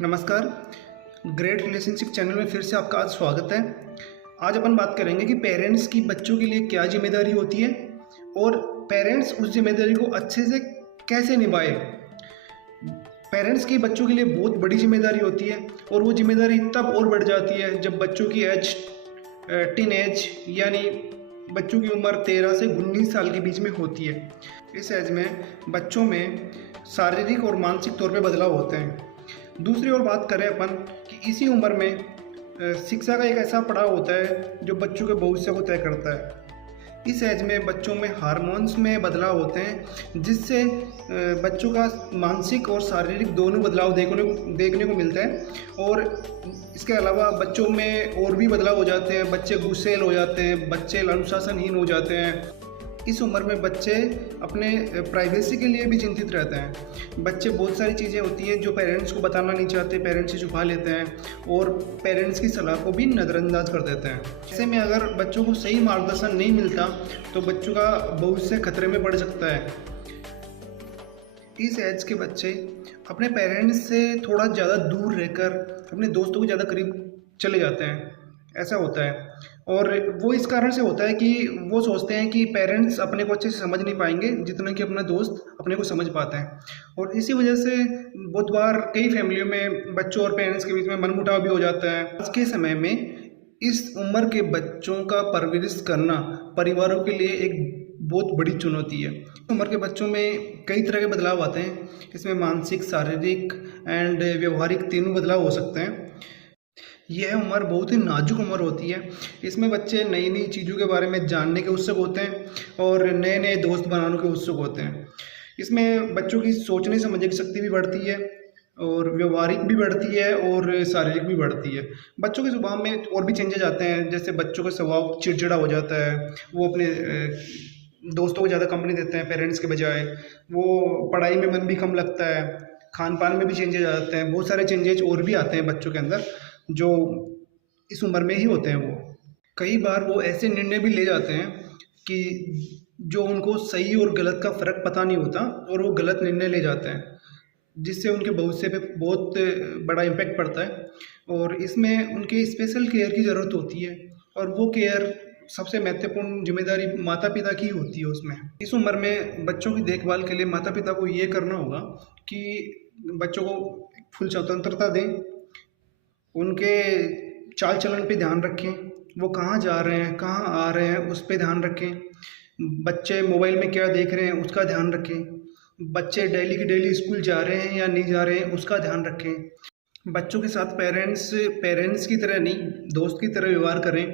नमस्कार। Great relationship channel में फिर से आपका आज स्वागत है। आज अपन बात करेंगे कि पेरेंट्स की बच्चों के लिए क्या जिम्मेदारी होती है और पेरेंट्स उस जिम्मेदारी को अच्छे से कैसे निभाए। पेरेंट्स की बच्चों के लिए बहुत बड़ी जिम्मेदारी होती है और वो जिम्मेदारी तब और बढ़ जाती है जब बच्चों की एज टीन एज यानी बच्चों की उम्र 13 से 19 साल के बीच में होती है। इस एज में बच्चों में शारीरिक और मानसिक तौर पे बदलाव होते हैं। दूसरी ओर बात करें अपन कि इसी उम्र में शिक्षा का एक ऐसा पड़ाव होता है जो बच्चों के भविष्य को तय करता है। इस एज में बच्चों में हार्मोन्स में बदलाव होते हैं जिससे बच्चों का मानसिक और शारीरिक दोनों बदलाव देखने को मिलता है। और इसके अलावा बच्चों में और भी बदलाव हो जाते हैं। बच्चे गुस्सैल हो जाते हैं, बच्चे अनुशासनहीन हो जाते हैं। इस उम्र में बच्चे अपने प्राइवेसी के लिए भी चिंतित रहते हैं। बच्चे बहुत सारी चीज़ें होती हैं जो पेरेंट्स को बताना नहीं चाहते, पेरेंट्स से छुपा लेते हैं और पेरेंट्स की सलाह को भी नज़रअंदाज कर देते हैं। ऐसे में अगर बच्चों को सही मार्गदर्शन नहीं मिलता तो बच्चों का भविष्य खतरे में पड़ सकता है। इस एज के बच्चे अपने पेरेंट्स से थोड़ा ज़्यादा दूर रहकर अपने दोस्तों के ज़्यादा करीब चले जाते हैं, ऐसा होता है। और वो इस कारण से होता है कि वो सोचते हैं कि पेरेंट्स अपने को अच्छे से समझ नहीं पाएंगे जितना कि अपना दोस्त अपने को समझ पाता है। और इसी वजह से बहुत बार कई फैमिलियों में बच्चों और पेरेंट्स के बीच में मनमुटाव भी हो जाता है। आज के समय में इस उम्र के बच्चों का परवरिश करना परिवारों के लिए एक बहुत बड़ी चुनौती है। उम्र के बच्चों में कई तरह के बदलाव आते हैं। इसमें मानसिक, शारीरिक एंड व्यवहारिक तीनों बदलाव हो सकते हैं। यह उम्र बहुत ही नाजुक उम्र होती है। इसमें बच्चे नई नई चीज़ों के बारे में जानने के उत्सुक होते हैं और नए नए दोस्त बनाने के उत्सुक होते हैं। इसमें बच्चों की सोचने समझने की शक्ति भी बढ़ती है और व्यवहारिक भी बढ़ती है और शारीरिक भी बढ़ती है। बच्चों के स्वभाव में और भी चेंजेज आते हैं, जैसे बच्चों का स्वभाव चिड़चिड़ा हो जाता है, वो अपने दोस्तों को ज़्यादा कंपनी देते हैं पेरेंट्स के बजाय, वो पढ़ाई में मन भी कम लगता है, खान पान में भी चेंजेज आ जाते हैं। बहुत सारे चेंजेज और भी आते हैं बच्चों के अंदर जो इस उम्र में ही होते हैं। वो कई बार वो ऐसे निर्णय भी ले जाते हैं कि जो उनको सही और गलत का फ़र्क पता नहीं होता और वो गलत निर्णय ले जाते हैं जिससे उनके भविष्य पे बहुत बड़ा इम्पैक्ट पड़ता है। और इसमें उनके स्पेशल केयर की ज़रूरत होती है और वो केयर सबसे महत्वपूर्ण जिम्मेदारी माता पिता की होती है उसमें। इस उम्र में बच्चों की देखभाल के लिए माता पिता को ये करना होगा कि बच्चों को फुल स्वतंत्रता दें, उनके चाल चलन पे ध्यान रखें, वो कहाँ जा रहे हैं, कहाँ आ रहे हैं, उस पे ध्यान रखें। बच्चे मोबाइल में क्या देख रहे हैं उसका ध्यान रखें। बच्चे डेली की डेली स्कूल जा रहे हैं या नहीं जा रहे हैं उसका ध्यान रखें। बच्चों के साथ पेरेंट्स की तरह नहीं, दोस्त की तरह व्यवहार करें।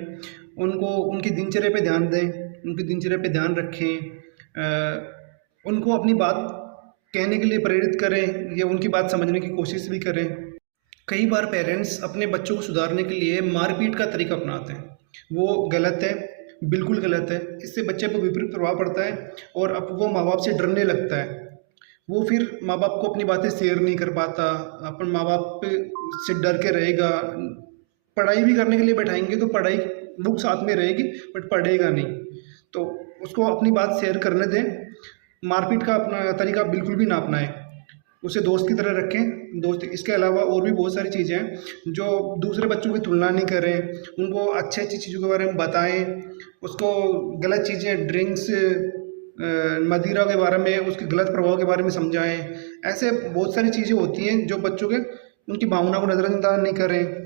उनको उनकी दिनचर्या पे ध्यान दें, उनकी दिनचर्या पे ध्यान रखें। उनको अपनी बात कहने के लिए प्रेरित करें या उनकी बात समझने की कोशिश भी करें। कई बार पेरेंट्स अपने बच्चों को सुधारने के लिए मारपीट का तरीका अपनाते हैं। वो गलत है, बिल्कुल गलत है। इससे बच्चे पर विपरीत प्रभाव पड़ता है और अब वो माँ बाप से डरने लगता है। वो फिर माँ बाप को अपनी बातें शेयर नहीं कर पाता, अपन माँ बाप से डर के रहेगा। पढ़ाई भी करने के लिए बैठाएंगे तो पढ़ाई बुक साथ में रहेगी बट पढ़ेगा नहीं, तो उसको अपनी बात शेयर करने दें। मारपीट का अपना तरीका बिल्कुल भी ना अपनाएं, उसे दोस्त की तरह रखें। दोस्त इसके अलावा और भी बहुत सारी चीज़ें हैं जो दूसरे बच्चों की तुलना नहीं करें, उनको अच्छी अच्छी चीज़ों के बारे में बताएं। उसको गलत चीज़ें, ड्रिंक्स, मदिरा के बारे में, उसके गलत प्रभाव के बारे में समझाएं। ऐसे बहुत सारी चीज़ें होती हैं जो बच्चों के उनकी भावना को नज़रअंदाज नहीं करें।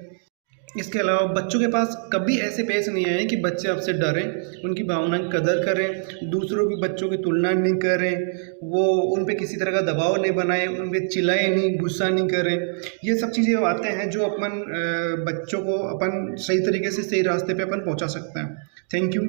इसके अलावा बच्चों के पास कभी ऐसे पेश नहीं आए कि बच्चे आपसे डरें। उनकी भावना की कदर करें, दूसरों की बच्चों की तुलना नहीं करें, वो उन पे किसी तरह का दबाव नहीं बनाएं, उन पे चिल्लाएं नहीं, गुस्सा नहीं करें। ये सब चीज़ें आते हैं जो अपन बच्चों को अपन सही तरीके से सही रास्ते पे अपन पहुंचा सकते हैं। Thank you.